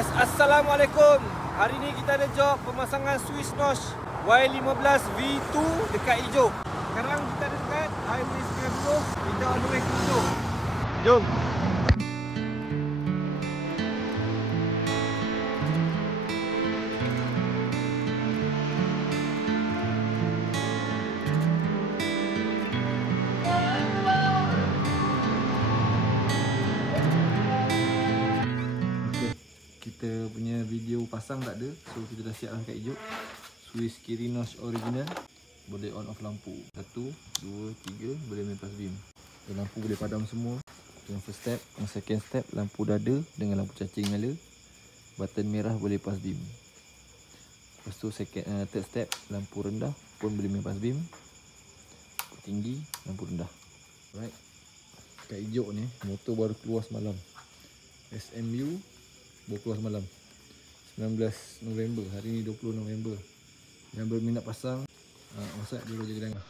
Guys, Assalamualaikum. Hari ni kita ada job pemasangan Swiss notch Y15 V2 dekat hijau. Sekarang kita ada dekat Highway 90. Kita on the way ke hijau. Jom. Kita punya video pasang tak ada, so kita dah siap kat hijau. Swiss kiri notch original, boleh on off lampu 1, 2, 3, boleh main pass beam. Dan lampu boleh padam semua. Yang first step. Yang second step, lampu dada dengan lampu cacing nyala. Button merah boleh pass beam. Lepas tu third step, lampu rendah pun boleh main pass beam. Lampu tinggi, lampu rendah. Alright. Kat hijau ni motor baru keluar semalam. SMU baru keluar semalam 19 November. Hari ni 20 November. Yang berminat pasang WhatsApp dia jaga dengar.